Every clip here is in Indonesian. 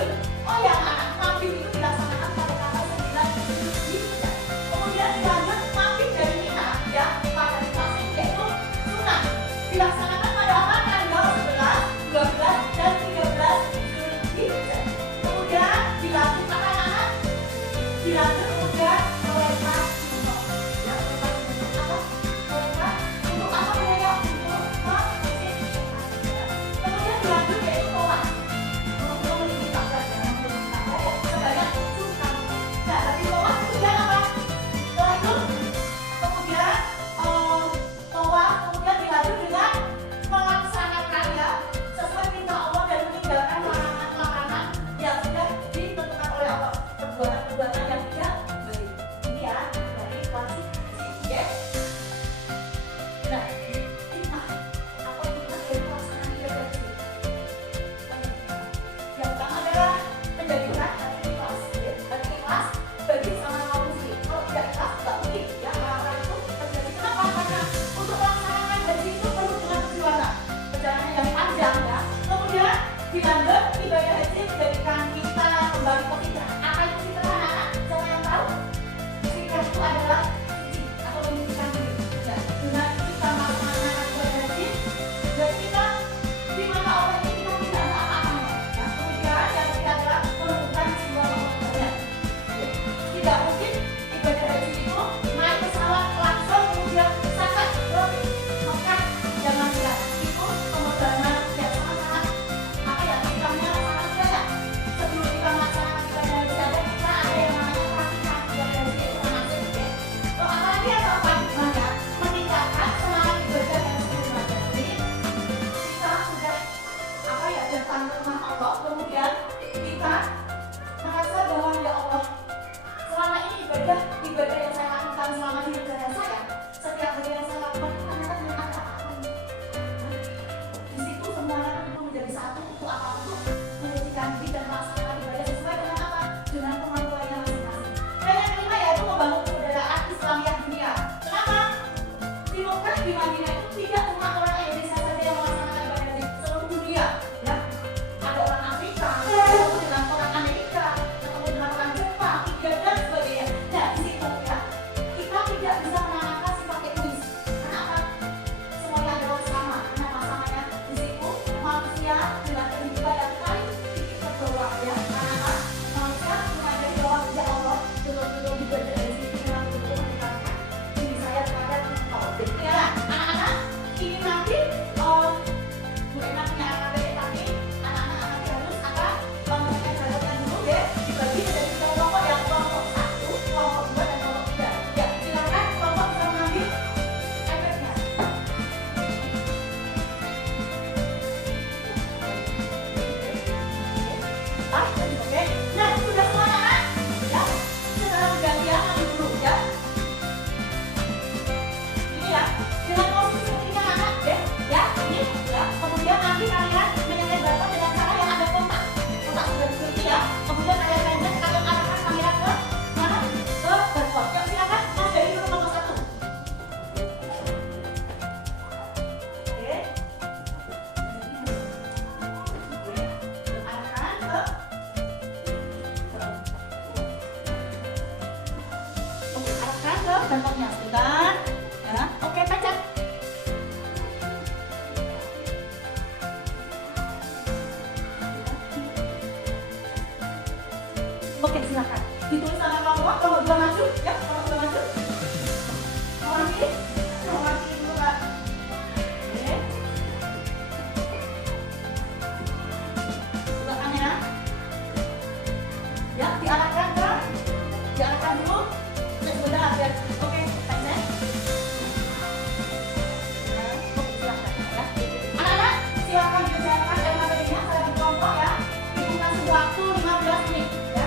dilanjut. Oh ya anak, maghrib itu dilaksanakan pada tanggal 9 Zulhijjah. Kemudian dilanjut maghrib dari Mina ya pada dikasih yaitu sunnah dilaksanakan pada apa? Tanggal 11, 12 dan 13 Zulhijjah. Kemudian dilanjut apa anak? Dilanjut kemudian melempar jumroh. Ya, melempar jumroh apa? Untuk apa biaya? Untuk masjid. Kemudian dilanjut yaitu tawaf. Untuk memiliki Ka'bah sebanyak 7 kali. Nah, dari tawaf kemudian apa? Setelah itu kemudian tawaf kemudian dilanjut dengan melaksanakan ya sesuai perintah Allah dan meninggalkan larangan-larangan yang sudah ditentukan oleh Allah. Perbuatan-perbuatan yang tidak baik. Ini ya dari wajib haji ya. Nah, hikmah apa hikmah dari pelaksanaan ibadah haji? Yang pertama adalah menjadikan hati ikhlas, ya. Hati ikhlas bagi sama kaum muslim. Kalau tidak ikhlas tidak mungkin ya orang-orang itu terjadi. Kenapa? Karena untuk melaksanakan haji itu perlu dengan perjuangan, perjalanan yang panjang ya. Kemudian dilanjut ibadah haji menjadikan kita kembali ke fitrah. Apa itu fitrah anak-anak? Siapa yang tahu? Fitrah itu adalah suci atau menyucikan diri. Ya, dengan kita melaksanakan ibadah haji dan kita di mana Allah ini kita tidak ada apa-apanya. Ya, kemudian yang ketiga adalah menumbuhkan jiwa kemanusiaan. Ya, tidak mungkin ibadah haji itu naik pesawat langsung kemudian sampai ke Mekah. Jangan kira itu pengorbanan yang sangat-sangat apa ya istilahnya sangat banyak. Sebelum kita melaksanakan ibadah haji ada kita ada yang namanya praktikan ibadah haji itu manasik ya. Apalagi ada apa hikmahnya? Meningkatkan semangat ibadah yang sebenarnya. Jadi kita sudah apa ya datang ke rumah Allah kemudian kita merasa bahwa ya Allah selama ini ibadah yang saya lakukan selama hidup saya setiap hari yang saya lakukan itu ternyata dengan apa-apa. Di situ semuanya itu menjadi satu untuk apa? Untuk menyucikan diri dan melaksanakan ibadah sesuai dengan apa? Dengan kemampuannya masing-masing. Dan yang kelima yaitu membangun kebudayaan Islamiyah dunia. Kenapa? Di Mekah di Madinah itu tidak cuma orang Indonesia saja yang melaksanakan ibadah haji, seluruh dunia ya. Ada orang Afrika, ketemu dengan orang Amerika, ketemu dengan orang Jepang, India dan sebagainya. Nah di situ ya kita tidak bisa menanamkan sifat egois. Kenapa? Semuanya adalah sama. Kenapa samanya? Di situ manusia dengan kehidupan yang paling sedikit terbawah ya. Karena manusia mengajari bahwa sejak Allah betul-betul ibadah dari situ memang betul meningkatkan diri saya terhadap Allah. Ya anak-anak ini nanti Bu Ena punya AKBP tadi anak-anak nanti harus apa? Mempunyai jalannya dulu deh dibagi menjadi kelompok yang kelompok 1, kelompok 2 dan kelompok 3. Ya silakan kelompok bisa mengambil iPad-nya. Oke. Nah sudah semuanya kan? Ya sekarang gantian ambil dulu ya. Ini ya dengan posisi sepertinya anak deh ya ini ya kemudian nanti kalian menyeret bapak dengan cara yang ada kontak sudah seperti ya kemudian kalian lanjut kalian arahkan kamera ke mana ke barcode. Yuk silakan Mas dari dulu nomor 1. Oke arahkan ke arahkan ke barcode-nya sebentar ya. Oke pencet. Oke silakan ditulis nama kelompok nomor 2 maju ya nomor 2 maju nomor ini dulu Pak. Oke buka kamera ya diarahkan dulu sebentar biar oke pencet. Oke silakan ya anak-anak silakan dikerjakan dan materinya pada di kelompok ya hitung kasih waktu 15 menit ya.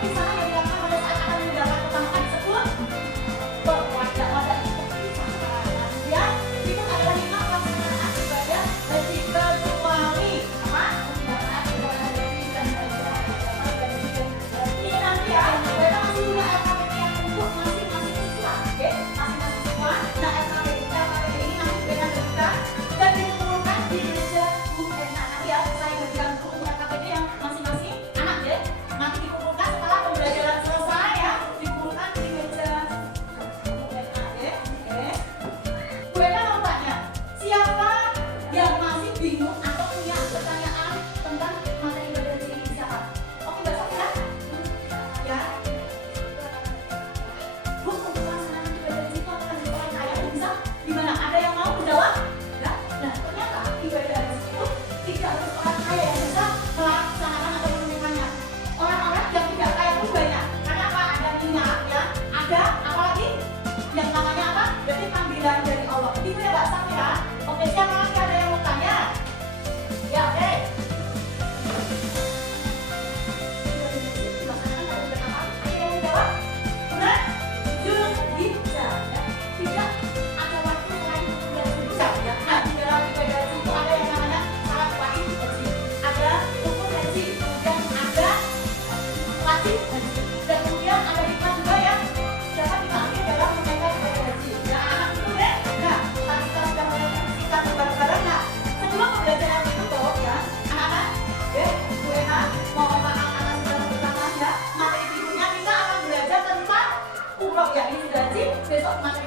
seperti mana yang dilakukan pada saat akan meninggalkan pertama kali disebut berwadah-wadah itu sama. Kemudian itu adalah 5 pelaksanaan ibadah haji kecuali apa? Pelaksanaan ibadah haji dan ini nanti ya, kita masih punya LKPP yang untuk masing-masing siswa, oke? Masing-masing siswa. Nah, LKPP ini nanti beda dengan dan dikumpulkan di meja UN. Nah, nanti ya saya berikan buku LKPP yang masing-masing anak ya. Nanti dikumpulkan setelah pembelajaran selesai ya, dikumpulkan di meja UN ya. Oke. Bu Ena mau tanya, siapa yang masih bingung atau punya pertanyaan tentang materi ibadah haji ini siapa? Oke, Mbak Sofia. Ya. Bu, untuk pelaksanaan ibadah haji itu akan orang kaya bisa di mana? Ada yang mau menjawab? Ya. Nah, ternyata ibadah haji itu tidak harus orang kaya yang bisa melaksanakan atau menunaikannya. Orang-orang yang tidak kaya pun banyak. Karena apa? Ada minyak ya. Ada apalagi yang namanya apa? Berarti panggilan dari Allah. Begitu ya Mbak Safira? Oke, siapa lagi ada yang mau tanya? Ya, oke. Dilaksanakan pada bulan apa? Ada yang menjawab? Bulan Zulhijjah ya. Tidak ada waktu selain bulan Zulhijjah ya. Nah, di dalam ibadah haji itu ada yang namanya salat wajib haji, ada rukun haji, kemudian ada wajib haji, dan kemudian ada hikmah juga ya. Dapat dipakai dalam menunaikan ibadah haji. Ya, anak itu deh. Nah, tadi kita sudah menyaksikan bareng-bareng. Nah, sebelum pembelajaran itu kok ya, anak-anak, ya, Bu Ena, mohon maaf anak sudah bertambah ya. Materi berikutnya kita akan belajar tentang umroh ya. Ini sudah haji, besok materi